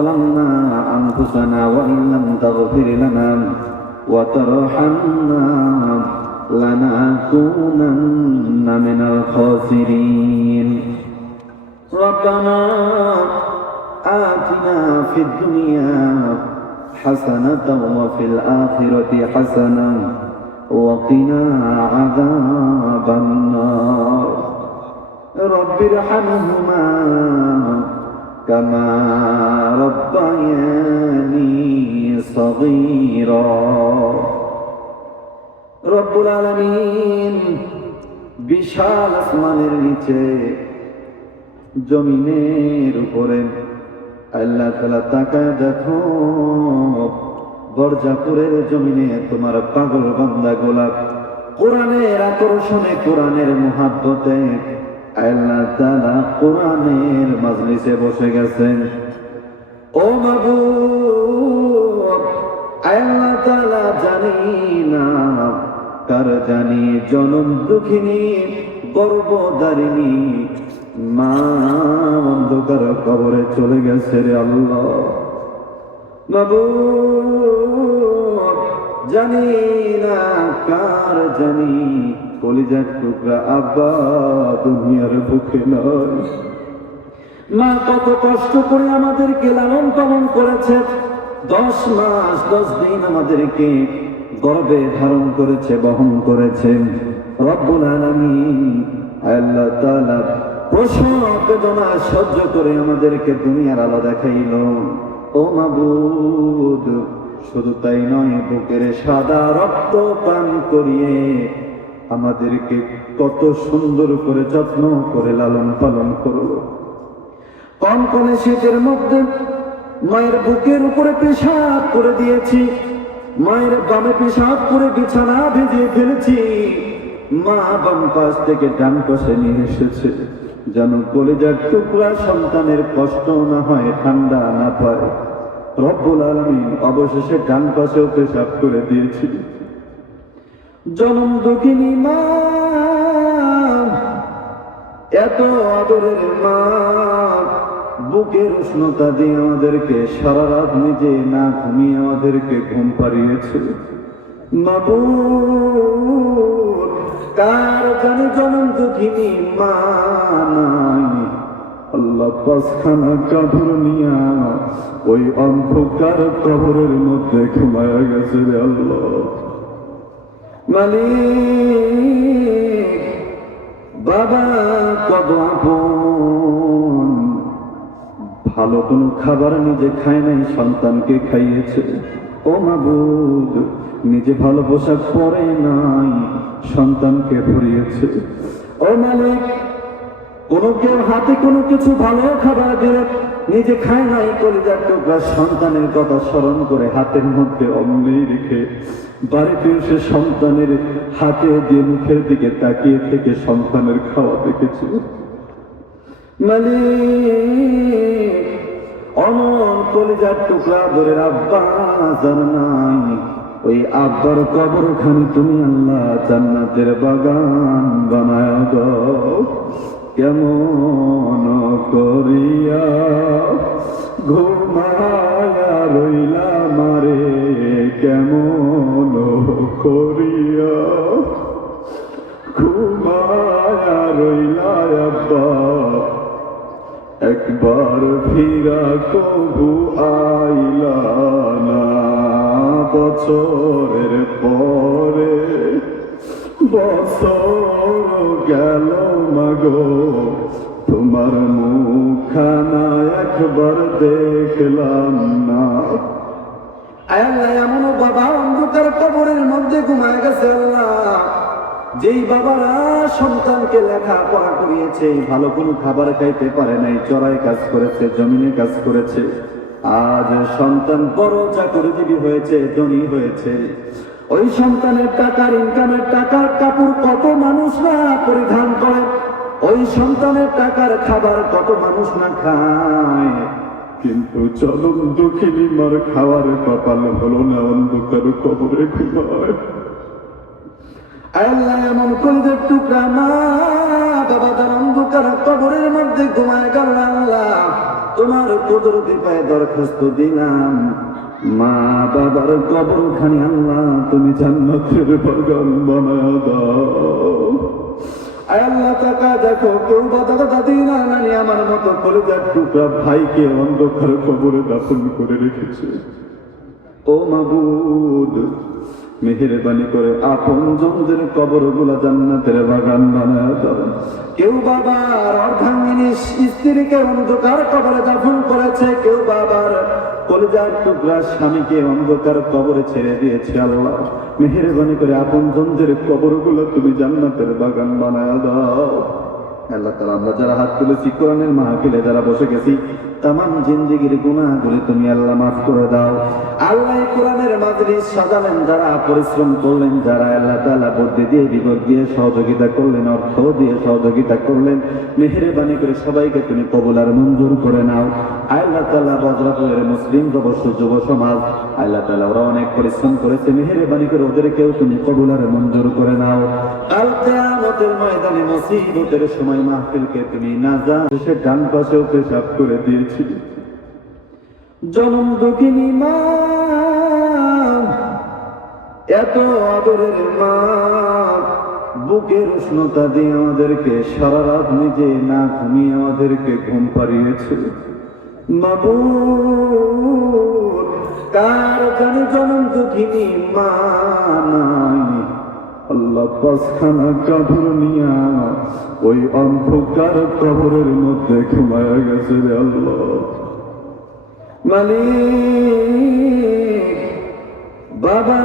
ظلمنا أنفسنا وإن لم تغفر لنا وترحمنا لنكونن من الخاسرين ربنا آتنا في الدنيا حسنة وفي الآخرة حسنة وقنا عذاب النار رب ارحمهما كما ربياني صغيرا রব্বুল আলামিন বিশাল আসমানের নিচে জমিনের উপরে আল্লাহ তাআলা তাকায় দেখো বরজাপুরের জমিনে তোমার পাগল বান্দা গোলাপ কোরআনের আকর্ষণে কোরআনের মুহাব্বতে আল্লাহ তাআলা কোরআনের মাজলিসে বসে গেছেন। ও মাবুদ আল্লাহ তাআলা জানি না কার জানি জনম দুঃখিনী গর্ভধারিণী মা অন্ধকার কবরে চলে গেছে রে আল্লাহ। মাবুদ জানি না কার জানি কলিজার টুকরা আব্বা দুনিয়ার বুকে নয়। মা কত কষ্ট করে আমাদেরকে লালন পালন করেছে, 10 মাস 10 দিন আমাদেরকে গর্ভে ধারণ করেছে, বহন করেছে। রব্বুল আলামিন আল্লাহ তাআলা প্রসব বেদনা সহ্য করে আমাদেরকে দুনিয়ার আলো দেখাইল। ও মাবুদ শুধু তাই নয়, বুকের সাদা রক্ত পান করিয়ে আমাদেরকে কত সুন্দর করে যত্ন করে লালন পালন করলো। কনকনে শীতের মধ্যে মায়ের বুকের উপরে পেশাব করে দিয়েছি, মায়ের বামে পেশাব করে বিছানা ভিজিয়ে ফেলেছি। মা বাম পাশ থেকে ডান পাশে নিয়ে এসেছে যেন কলিজার টুকরা সন্তানের কষ্ট না হয়, ঠান্ডা না পায়। রব্বুল আলামিন অবশেষে ডান পাশেও পেশাব করে দিয়েছি। জনম দুঃখিনী মা, এত আদরের মা বুকের উষ্ণতা দিয়ে আমাদেরকে সারা রাত নিজে না ঘুমিয়ে আমাদেরকে ঘুম পাড়িয়েছে। মাবুদ কার জানি জনম দুঃখিনী মা নাই, আল্লাহ 5খানা কাপড় নিয়া ওই অন্ধকার কবরের মধ্যে ঘুমায়া গেছে রে আল্লাহ। মালিক বাবা কত আপন, ভালো কোনো খাবার নিজে খায় নাই, সন্তানকে খাইয়েছে। ও মাবুদ নিজে ভালো পোশাক পরে নাই, সন্তানকে পরিয়েছে। ও মালিক কোনো কেউ হাতে কোনো কিছু ভালো খাবার দিলে নিজে খায় নাই, কলিজার টুকরা সন্তানের কথা স্মরণ করে হাতের মধ্যে অমনি রেখে বাড়িতে এসে সন্তানের হাতে দিয়ে মুখের দিকে তাকিয়ে থেকে সন্তানের খাওয়া দেখেছে। মালিক অমন কলিজার টুকরা ধরে আব্বা জান নাই, ওই আব্বার কবরখানি তুমি আল্লাহ জান্নাতের বাগান বানায় দাও। কেমন করিয়া ঘুমায়া রইলা মারে, কেমন করিয়া ঘুমায়া রইলা আব্বা, একবার ফিরা কবু আইলা না। বছরের পরে বছর গেল মাগো, তোমার মুখখানা একবার দেখলাম না। আল্লাহ এমন বাবা অন্ধকার কবরের মধ্যে ঘুমায় গেছে আল্লাহ, যেই বাবারা সন্তানকে লেখাপড়া করিয়েছে, ভালো কোনো খাবার খাইতে পারে নাই, চড়াই কাজ করেছে, জমিনে কাজ করেছে, আজ সন্তান বড় চাকরিজীবী হয়েছে, ধনী হয়েছে। ওই সন্তানের টাকার ইনকামের টাকার কাপড় কত মানুষ না পরিধান করে, ওই সন্তানের টাকার খাবার কত মানুষ না খায়, কিন্তু চরম দুঃখিনী মার খাওয়ার কপাল হলো না, অন্ধকার কবরে ঘুমায়। আল্লাহ এমন কলিজার টুকরা মা বাবা তার অন্ধকার কবরের মধ্যে ঘুমায় গেল আল্লাহ, তোমার কুদরতি পায়ে দরখাস্ত দিলাম, মা বাবার কবরখানি আল্লাহ তুমি জান্নাতের বাগান বানায় দাও। আয় আল্লাহ তাকা দেখো, কেউ বা দাদা দাদি না নানি আমার মতো কলিজার টুকরা ভাইকে অন্ধকার কবরে দাফন করে রেখেছে। ও মাবুদ, মেহেরবানি করে আপন জনদের কবরগুলা জান্নাতের বাগান বানায় দাও। কেউ বাবার অর্ধাঙ্গিনী স্ত্রীকে অন্ধকার কবরে দাফন করেছে, কেউ বাবার কলিজার টুকরা স্বামীকে অন্ধকার কবরে ছেড়ে দিয়েছে। আল্লাহ মেহেরবানি করে আপন জনদের কবরগুলো তুমি জান্নাতের বাগান বানায় দাও। আল্লাহ তাআলা আমরা যারা হাত তুলেছি, কোরআনের মাহফিলে যারা বসে গেছি, তামাম জিন্দেগির গুনাহগুলি তুমি আল্লাহ মাফ করে দাও। আল্লাহ কোরআনের মাজলিস সাজালেন যারা, পরিশ্রম করলেন যারা, আল্লাহ তাআলা বুদ্ধি দিয়ে বিবেক দিয়ে সহযোগিতা করলেন, অর্থ দিয়ে সহযোগিতা করলেন, মেহেরবানি করে সবাইকে তুমি কবুল আর মঞ্জুর করে নাও। আল্লাহ তাআলা বজরাপুরের মুসলিম যুব সমাজ, আল্লাহ তাআলা ওরা অনেক পরিশ্রম করেছে, মেহেরবানি করে ওদেরকেও তুমি কবুল আর মঞ্জুর করে নাও। কাল কিয়ামতের ময়দানে মুসিবতের সময় মাহফিলকে তুমি নাজাতের ডান পাশেও পেশাব করে দিয়েছি। জনম দুঃখিনী মা, এত আদরের মা, বুকের উষ্ণতা দিয়ে আমাদেরকে সারা রাত নিজে না ঘুমিয়ে আমাদেরকে ঘুম পাড়িয়েছে। মাবুদ, কার জানে জনম দুঃখিনী মা নাই, আল্লাহ পাঁচখানা কাপড় নিয়া ওই অন্ধকার কবরের মধ্যে ঘুমায়া গেছে রে আল্লাহ। মালিক, বাবা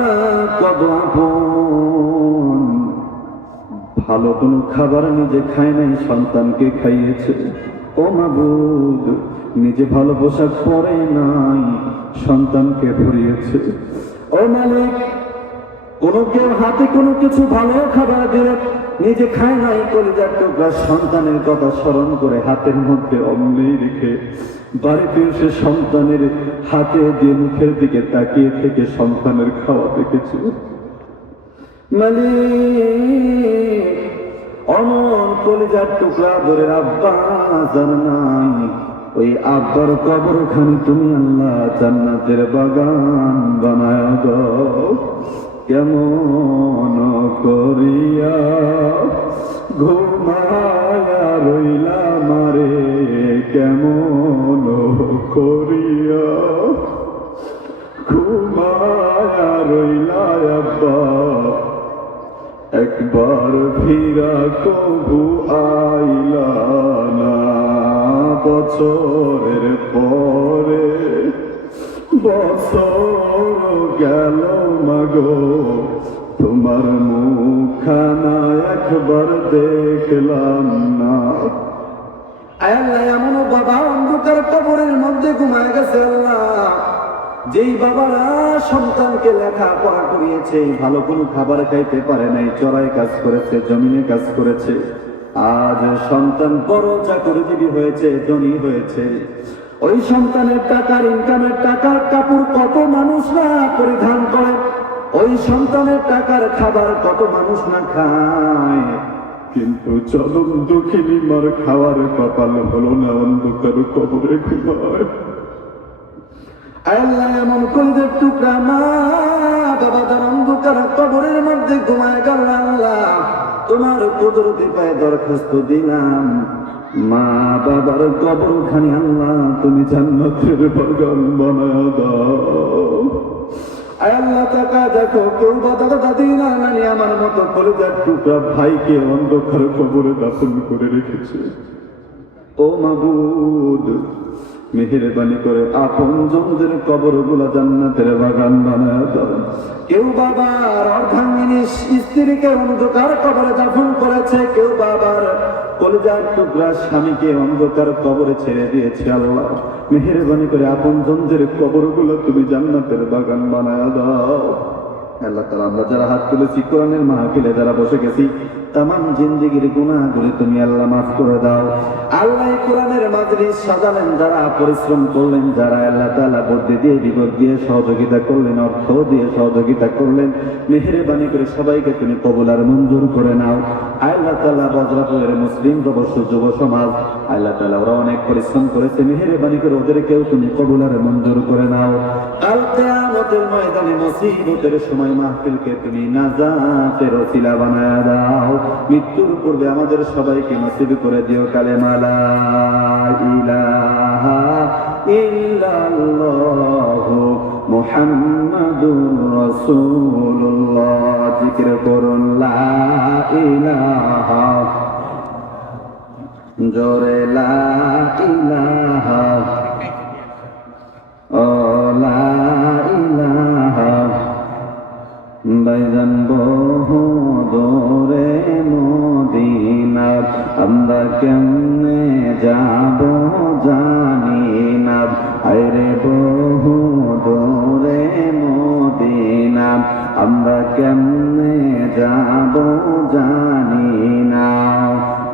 কত আপন, ভালো কোনো খাবার নিজে খায় নাই, সন্তানকে খাইয়েছে। ও মাবুদ, নিজে ভালো পোশাক পরে নাই, সন্তানকে পরিয়েছে। ও মালিক, কোনো কেউ হাতে কোনো কিছু ভালো খাবার দিলে নিজে খায় নাই, কলিজার টুকরা সন্তানের কথা স্মরণ করে হাতের মধ্যে অমনি রেখে বাড়িতে এসে সন্তানের হাতে দিয়ে মুখের দিকে তাকিয়ে থেকে সন্তানের খাওয়া দেখেছে। মালিক, অমন কলিজার টুকরা ধরে আব্বা জান নাই, ওই আব্বার কবরখানি তুমি আল্লাহ জান্নাতের বাগান বানায় দাও। কেমন করিয়া ঘুমায়া রইলা মারে, কেমন করিয়া ঘুমায়া রইলা আব্বা, একবার ফিরা কবু আইলা না, বছরের পরে বছর গেল মাগো, তোমার মুখখানা একবার দেখলাম না। আল্লাহ, এমন বাবা অন্ধকার কবরের মধ্যে ঘুমায় গেছে আল্লাহ, যেই বাবারা সন্তানকে লেখাপড়া করিয়েছে, ভালো কোনো খাবার খাইতে পারে নাই, চড়াই কাজ করেছে, জমিনে কাজ করেছে, আজ সন্তান বড় চাকরিজীবী হয়েছে, ধনী হয়েছে। ওই সন্তানের টাকার ইনকামের টাকার কাপড় কত মানুষ না পরিধান করে, ওই সন্তানের টাকার খাবার কত মানুষ না খায়, কিন্তু চরম দুঃখিনী মার খাওয়ার কপাল হলো না, অন্ধকার কবরে ঘুমায়। আল্লাহ, এমন কলিজার টুকরা মা বাবা তার অন্ধকার কবরের মধ্যে ঘুমায় গেল আল্লাহ, তোমার কুদরতি পায়ে দরখাস্ত দিলাম, মা বাবার কবরখানি আল্লাহ তুমি জান্নাতের বাগান বানায় দাও। আল্লাহ তাকা দেখো, কেউ বা দাদা দাদি না নানি আমার মতো কলিজার টুকরা ভাইকে অন্ধকার কবরে দাফন করে রেখেছে। ও মাবুদ, মেহেরবানি করে আপন জনদের কবরগুলা জান্নাতের বাগান বানায় দাও। কেউ বাবার অর্ধাঙ্গিনী স্ত্রীকে অন্ধকার কবরে দাফন করেছে, কেউ বাবার কলিজার টুকরা স্বামীকে অন্ধকার কবরে ছেড়ে দিয়েছে। আল্লাহ মেহেরবানি করে আপন জনদের কবরগুলো তুমি জান্নাতের বাগান বানায় দাও। আল্লাহ তাআলা আমরা যারা হাত তুলেছি, কোরআনের মাহফিলে যারা বসে গেছি, তামাম জিন্দেগির গুনাহগুলি তুমি আল্লাহ মাফ করে দাও। আল্লাহ কোরআনের মাজলিস সাজালেন যারা, পরিশ্রম করলেন যারা, আল্লাহ তাআলা বুদ্ধি দিয়ে বিবেক দিয়ে সহযোগিতা করলেন, অর্থ দিয়ে সহযোগিতা করলেন, মেহেরবানি করে সবাইকে তুমি কবুল আর মঞ্জুর করে নাও। আল্লাহ তাআলা বজ্রাপুরের মুসলিম যুব সমাজ, আল্লাহ তাআলা ওরা অনেক পরিশ্রম করেছে, মেহেরবানি করে ওদেরকেও তুমি কবুল আর মঞ্জুর করে নাও। কাল কিয়ামতের ময়দানে মুসিবতের সময় মাহফিলকে তুমি নাজাতের ওসিলা বানায়া দাও। মৃত্যুর পূর্বে আমাদের সবাইকে নসিব করে দিও কালেমা লা ইলাহা ইল্লাল্লাহু মুহাম্মাদুর রাসূলুল্লাহ। জিকির করুন লা ইলাহা, জোরে লা ইলাহা, ও লা ইলাহা। বাইজান বহু দূরে মদিনা, আমরা কেমনে যাব জানি না। আরে বহু দূরে মদিনা, আমরা কেমনে যাব জানি না।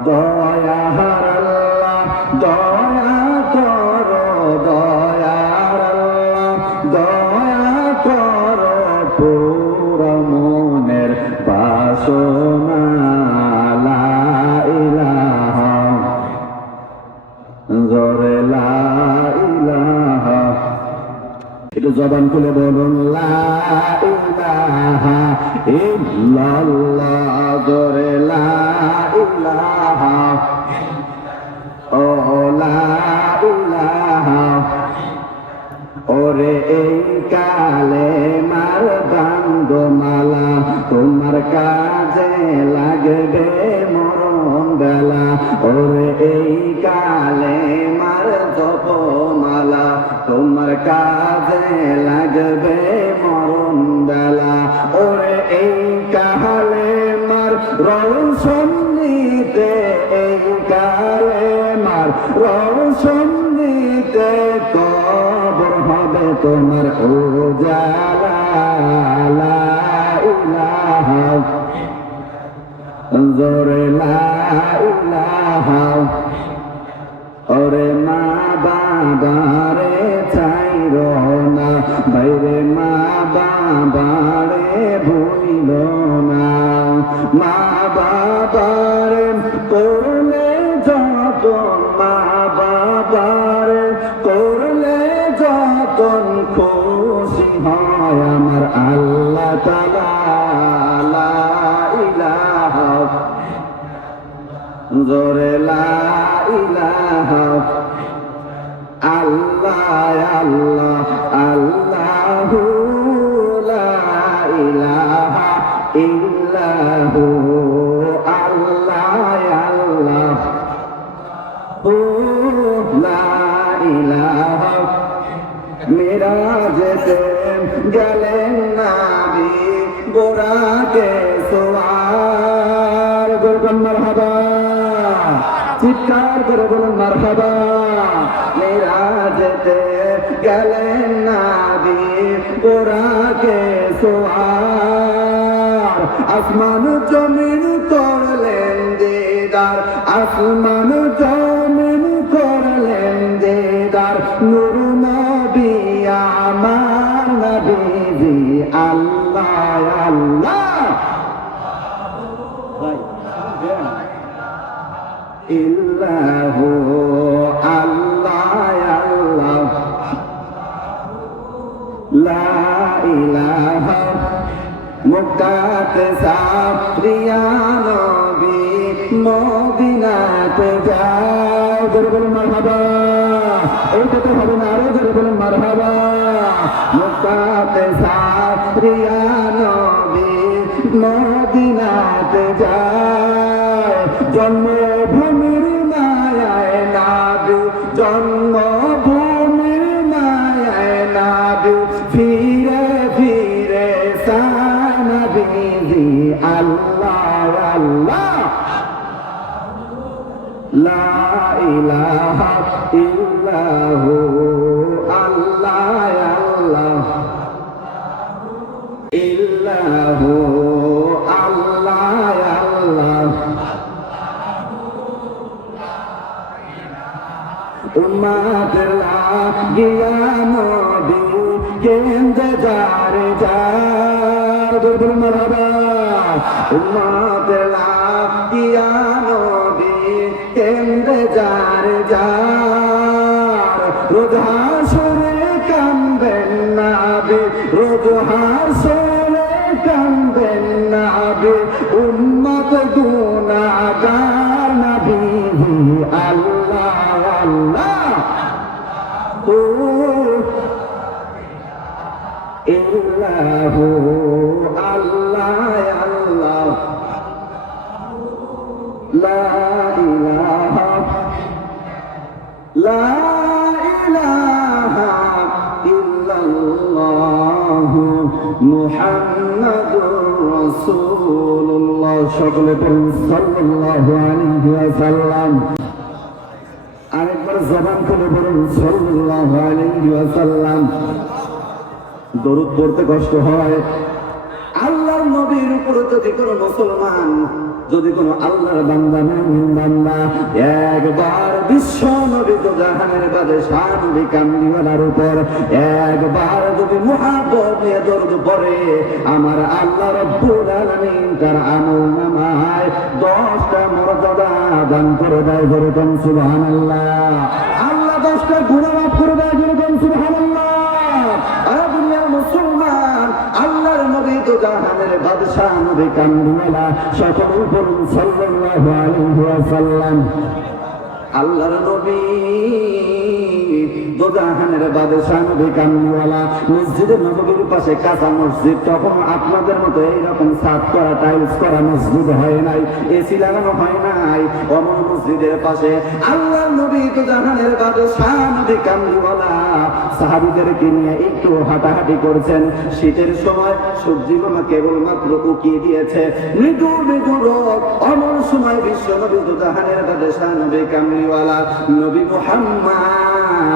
দয়ার আল্লাহ দয়া করো, দয়ার আল্লাহ দয়া করো, পুরা মনের বাসনা লা ইলাহা, জোরে লা ইলাহা। একটু জবান খুলে বলুন লা ইলাহা ইল্লাল্লাহ, জোরে লা ইলাহা, ও লা ইলাহা। ওরে এই কালেমার বান্দমালা, তোমার কাজে লাগবে মরণ বেলা। ওরে এই কালেমার জপমালা, তোমার কাজে লাগবে মরণ বেলা। ওরে এই কালেমার রৌশন নিতে, এই কালেমার রৌশন নিতে কবর হবে তোমার উজালা। লা ইলাহা, জোরে লা ইলাহা। ওরে মা বাবারে চাইরো না, বাইরে মা বাবারে ভুইল না। মা বাবারে করলে যতন, মা বাবারে করলে যতন, খুশি হয় আমার আল্লাহ তাআলা। লা ইলাহা, জোরে লা ইলাহা। আল্লাহ আল্লাহ আল্লাহু লা ইলাহা ইল্লাহু, আল্লাহ আল্লাহ লা ইলাহা। মিরাজেতে গেলেন নবী বুরাকে সওয়ার, বলুন মারহাবা, চিৎকার করে বলুন মারহাবা। মিরাজেতে গেলেন নবী বুরাকে সওয়ার, আসমান জমিন করলেন দিদার, আসমান জমিন করলেন দিদার। নূর নবী আমার নবীজি, আল্লাহ আল্লাহ ইল্লাহু, আল্লাহ আল্লাহ লা ইলাহা। মুক্তাতে সাফরিয়া নবী মদিনাতে যায়, জোরে বলুন মারহাবা। এইটা তো হবে না, আরো জোরে বলুন মারহাবা। মুক্তাতে সাফরিয়া নবী মদিনাতে যায়, জন্মভূমির মায়ায় নাবি, জন্মভূমির মায়ায় নাবি, ফিরে ফিরে সায় নবীজি, আল্লাহ আল্লাহ লা ইলাহা ইল্লাহু, আল্লাহ আল্লাহ ইল্লাহু, আল্লাহ আল্লাহ। উম্মতের লাগিয়া নবী কেন্দে যারে যার দুর্বল মারহাবা উম্মতের লাগিয়া নবী কেন্দে যারে যার রোজ হাসরে কাঁদবেন নবী রোজ হাসরে কাঁদবেন নবী উম্মত গুনাহগার নবী আল্লাহ আল্লাহ ও ইল্লাহু আল্লাহ আল্লাহ লা ইলাহা ইল্লাল্লাহ মুহাম্মাদুর রাসূলুল্লাহ সকলে পড়ুন সাল্লাল্লাহু আলাইহি ওয়াসাল্লাম আরেকবার জবান খুলে বলুন সাল্লাল্লাহু আলাইহি ওয়াসাল্লাম দরুদ পড়তে কষ্ট হয় আল্লাহর নবীর উপর যদি কোনো মুসলমান যদি কোনো আল্লাহর বান্দা মুমিন বান্দা একবার বিশ্ব নবী তো জাহানের বাদশাহ নবী কামলিওয়ালার উপর একবার যদি মুহাব্বত নিয়ে দরুদ পড়ে আমার আল্লাহ রাব্বুল আলামিন তার আমলনামায় 10টা মর্যাদা দান করে দেয় যেরকম সুবহানাল্লাহ আল্লাহ 10টা গুনাহ মাফ করে দেয় যেরকম সুবহানাল্লাহ মুসলমান আল্লাহর নবী তো জাহানের বাদশাহ নবী কামলিওয়ালা সকল বলুন সাল্লাল্লাহু আলাইহি ওয়াসাল্লাম আল্লাহর নবী দোজাহানের বাদশাহ নবী কামলিওয়ালা মসজিদের নববীর পাশে কাঁচা মসজিদ তখন আপনাদের মতো এইরকম ছাদ করা টাইলস করা মসজিদ হয় নাই এসি লাগানো হয় নাই অমন মসজিদের পাশে আল্লাহর নবী দোজাহানের বাদশাহ নবী কামলিওয়ালা সাহাবীদেরকে নিয়ে একটু হাঁটাহাঁটি করছেন শীতের সময় সবজিগুলো কেবলমাত্র উকিয়ে দিয়েছে মৃদু মৃদু রোদ অমন সময় বিশ্ব নবী দোজাহানের বাদশাহ নবী কামলিওয়ালা নবী মুহাম্মদ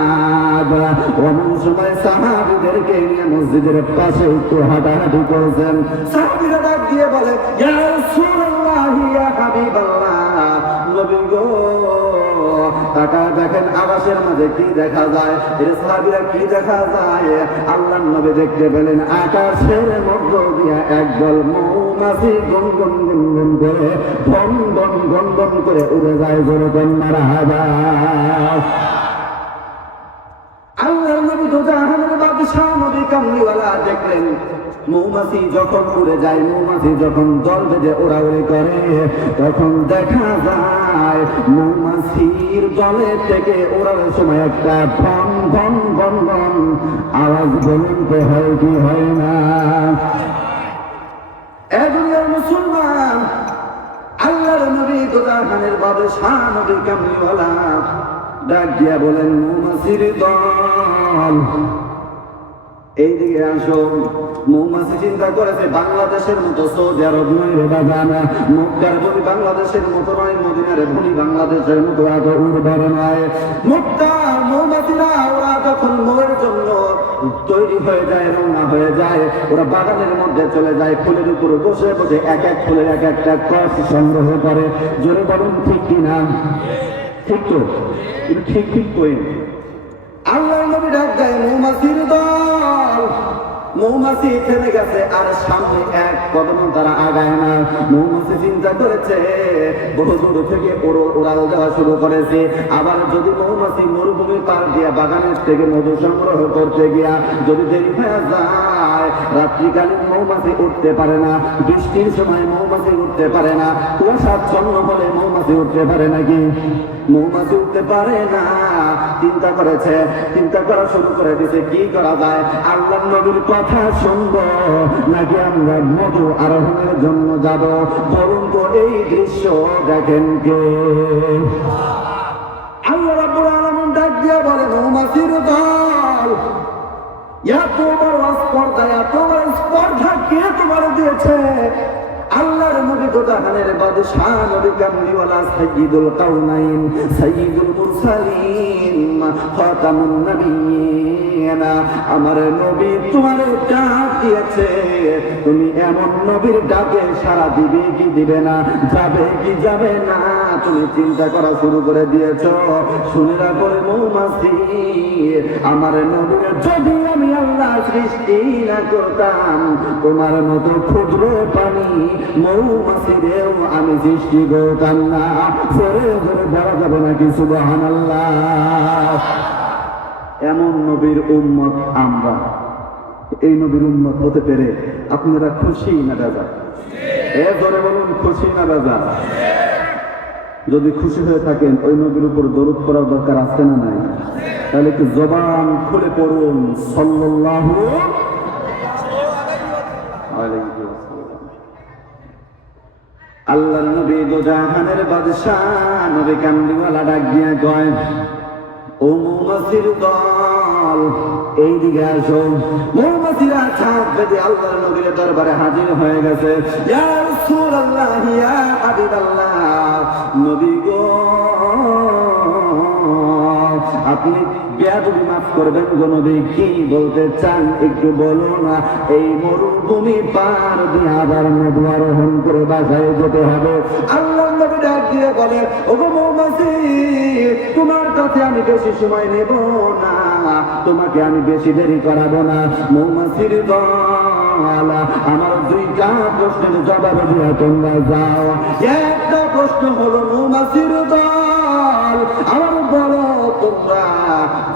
অমন সময় সাহাবীদেরকে নিয়ে মসজিদের পাশে একটু হাঁটাহাঁটি করছেন সাহাবীরা ডাক দিয়ে বলে ইয়া রাসূলুল্লাহ ইয়া হাবিবাল্লাহ নবী গো তাকা দেখেন আকাশের মাঝে কি দেখা যায় এর সাহাবীরা কি দেখা যায় আল্লাহর নবী দেখতে পেলেন আকাশের মধ্য দিয়া একদল মৌমাছি গনগন গনগন করে বন বন গনগন করে উড়ে যায় যেরকম মারহাবা আল্লাহর নবী দোজাহানের বাদশাহ নবী কামলিওয়ালা দেখলেন মৌমাছি যখন উড়ে যায় মৌমাছি যখন দল বেঁধে ওড়াউড়ি করে তখন দেখা যায় মৌমাছির দলের থেকে ওড়ানোর সময় একটা ভন ভন ভন ভন আওয়াজ বলতে হয় কি হয় না দুনিয়ার মুসলমান আল্লাহর নবী দোজাহানের বাদশাহ নবী কামলিওয়ালা ডাক দিয়া বলেন মৌমাছির দল এইদিকে আসো মৌমাছি চিন্তা করেছে বাংলাদেশের মতো সৌদি আরব নয় রে বাজানা মক্কার ভূমি বাংলাদেশের মতো নয় মদিনার ভূমি বাংলাদেশের মতো এত উর্বর নয় মক্কা মৌমাছিরা ওরা যখন মৌয়ের জন্য তৈরি হয়ে যায় রওনা হয়ে যায় ওরা বাগানের মধ্যে চলে যায় ফুলের উপর বসে বসে এক এক ফুলের এক একটা কষ সংগ্রহ করে জোরে বলুন ঠিক কিনা ঠিক তো ঠিক ঠিক কই আল্লাহর নবী ডাক দেয় মৌমাছির দল মৌমাছি থেমে গেছে আর সামনে এক কদম তারা আগায় না মৌমাছি চিন্তা করেছে বহু দূর থেকে উড়াল দেওয়া শুরু করেছে আবার যদি মৌমাছি মরুভূমি পার দিয়া বাগানের থেকে মধু সংগ্রহ করতে গিয়া যদি দেরি হয়ে যায় রাত্রিকালীন মৌমাছি উঠতে পারে না বৃষ্টির সময় মৌমাছি উঠতে পারে না কুয়াশাচ্ছন্ন হলে মৌমাছি উঠতে পারে নাকি মৌমাছি উঠতে পারে না চিন্তা করা শুরু করে দিছে কি করা যায় আল্লাহর নবীর কথা শুনবো নাকি আমরা মধু আরোহণের জন্য যাব বরং তো এই দৃশ্য দেখেন কে আল্লাহ রাব্বুল আলামিন ডাক দিয়ে বলে মৌমাছির দল এত বড় স্পর্ধা কে তোমার দিয়েছে আল্লাহর নবী দোজাহানের বাদশাহ নবী কামলিওয়ালা সাইয়্যিদুল কাউনাইন সাইয়্যিদুল মুরসালিন খাতামুন নবিয়্যিন নিয়ে না। আমার নবী তোমার ডাক দিয়েছে, তুমি এমন নবীর ডাকে সাড়া দিবে কি দিবে না, যাবে কি যাবে না, তুমি চিন্তা করা শুরু করে দিয়েছো। শুনে রাখো মৌমাছি, আমার নবীর যদি আমি আল্লাহ সৃষ্টি না করতাম, তোমার মতো ক্ষুদ্র পানি মৌমাছিরেও আমি সৃষ্টি করতাম না। জোরে জোরে বলা যাবে নাকি সুবহানাল্লাহ। এমন নবীর উম্মত আমরা, এই নবীর উম্মত হতে পেরে আপনারা খুশি না রাজা? জোরে বলুন, খুশি না রাজা? যদি খুশি হয়ে থাকেন ওই নবীর উপর দরুদ করার দরকার আছে না নাই? তাহলে একটু জবান খুলে পড়ুন সাল্লাল্লাহু আলাইহি ওয়াসাল্লাম। আল্লাহর নবী দো জাহানের বাদশা নবী কামলিওয়ালা ডাক দিয়া কয়, ও মৌমাছির দল এইদিকে আসো। মৌমাছিরা ছাপ বেঁধে আল্লাহর নবীর দরবারে হাজির হয়ে গেছে। ইয়া রাসূলুল্লাহ, ইয়া হাবিবাল্লাহ, নবী গো আপনি বেয়াদবি মাফ করবেন গো নবী, কি বলতে চান একটু বলো না। এই মরুভূমি পার দিয়ে আবার নদী আরোহণ করে বাসায় যেতে হবে। আল্লাহ নবী ডাক দিয়ে বলে, ওগো মৌমাছি, তোমার কাছে আমি বেশি সময় নেব না, তোমাকে আমি বেশি দেরি করাবো না। মৌমাছির দল, আমার দুইটা প্রশ্নের জবাব দিয়ে তোমরা যাও। একটা প্রশ্ন হলো মৌমাছির দল, আমার বলো তোমরা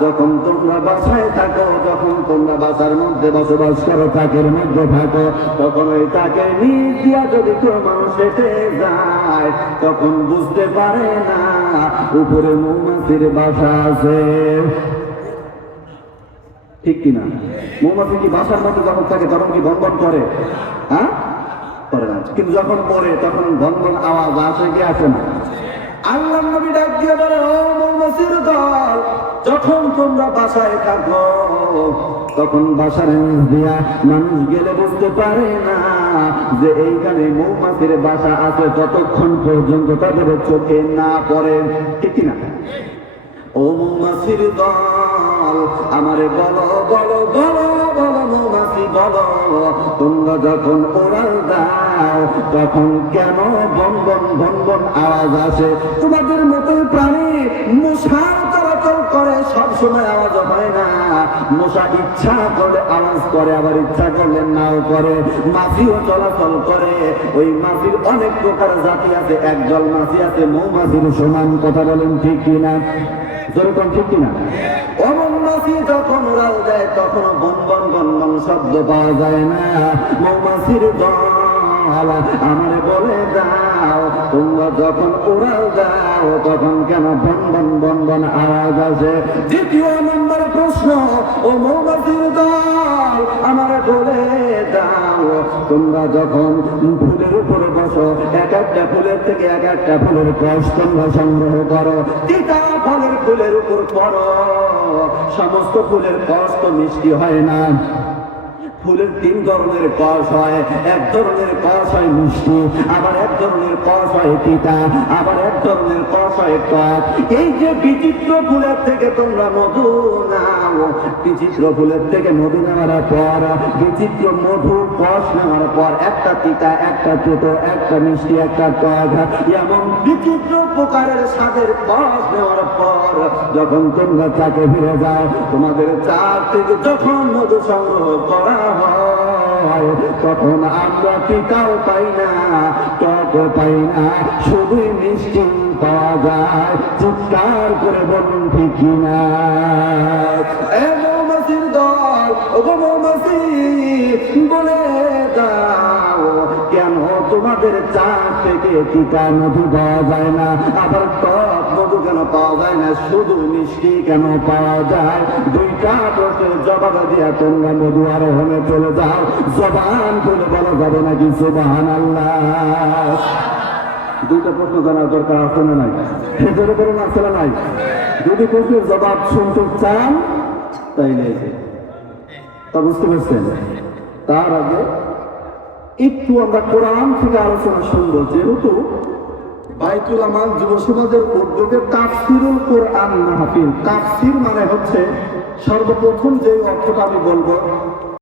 যখন তোমরা বাসায় থাকো, যখন তোমরা বাসার মধ্যে বসবাস করো, তাকের মধ্যে থাকো, তখন ওই তাকে নিজ দিয়া যদি কোনো মানুষ হেঁটে যায়, তখন বুঝতে পারে না উপরে মৌমাছির বাসা আছে। ঠিক কিনা? মৌমাছি কি বাসার মধ্যে যখন থাকে তখন কি ভনভন করে? হ্যাঁ, করে না। কিন্তু যখন পড়ে তখন ভনভন আওয়াজ আসে কি আসে না? আল্লাহ নবী ডাক দিয়ে বলে, ও মৌমাছির দল, যখন তোমরা বাসায় থাকো, তখন বাসার নিচ দিয়া মানুষ গেলে বুঝতে পারে না যে এইখানে মৌমাছির বাসা আছে, ততক্ষণ পর্যন্ত তাদের চোখে না পড়ে। ঠিক কিনা? ও মৌমাছির দল, আমারে বলো বলো বলো বলো মৌমাছি বলো, তোমরা যখন ওড়াল দাও তখন কেন বনবন বনবন আওয়াজ আসে? তোমাদের মতো প্রাণী মশা চলাচল করে, সব সময় আওয়াজ হয় না। মশা ইচ্ছা করলে আওয়াজ করে, আবার ইচ্ছা করলে নাও করে। মাছিও চলাচল করে, ওই মাছির অনেক প্রকার জাতি আছে, একদল মাছি আছে মৌমাছির সমান। কথা বলেন ঠিক কিনা? যেরকম ঠিক কিনা? মৌমাছি যখন উড়াল দেয় তখন বনবন বনবন শব্দ পাওয়া যায় না। মৌমাছির দল, আমারে বলে দাও, তোমরা যখন উড়াল দাও তখন কেন বনবন বনবন আওয়াজ আসে? দ্বিতীয় নম্বর প্রশ্ন, ও মৌমাছির দল, আমারে বলে দাও, তোমরা যখন ফুলের উপর বসো, এক একটা ফুলের থেকে এক একটা ফুলের কষ তোমরা সংগ্রহ করো, তিতা ফলের ফুলের উপর পড়ো, সমস্ত ফুলের কষ তো মিষ্টি হয় না। ফুলের তিন ধরনের কষ হয়, এক ধরনের কষ হয় মিষ্টি, আবার এক ধরনের কষ হয় তিতা, আবার এক ধরনের কষ হয় টক। এই যে বিচিত্র ফুলের থেকে তোমরা মধু নাও, বিচিত্র ফুলের থেকে মধু নেওয়ার পর, বিচিত্র মধু কষ নেওয়ার পর একটা তিতা, একটা তেতো, একটা মিষ্টি, একটা টক, এমন বিচিত্র প্রকারের স্বাদের কষ নেওয়ার পর যখন তোমরা চাকে ফিরে যাও, তোমাদের চাক থেকে যখন মধু সংগ্রহ করা হয়, তখন আমরা তিতাও পাই না, টকও পাই না, শুধুই মিষ্টি পাওয়া যায়। চিৎকার করে বলুন ঠিক কিনা? মৌমাছির দল, ও মৌমাছি, বলে দাও, কেন তোমাদের চাক থেকে তিতা মধু পাওয়া যায় না, আবার টক মধু কেন পাওয়া যায় না, শুধু মিষ্টি কেন পাওয়া যায়? দুইটা প্রশ্নের জবাব দিয়া তোমরা মধু আরোহণে চলে যাও। জবান করে বলা যাবে নাকি সুবহানাল্লাহ? দুইটা প্রশ্ন জানার দরকার আছে না নাই? ভেতরে বলুন আছে না নাই? যদি প্রশ্নের জবাব শুনতে চান তাইলে তা বুঝতে পারছেন। তার আগে একটু আমরা কোরআন থেকে আলোচনা শুনবো, যেহেতু বাইতুল আমাল যুব সমাজের উদ্যোগে তাফসিরুল কোরআন মাহফিল। তাফসির মানে হচ্ছে সর্বপ্রথম যে অর্থটা আমি বলবো,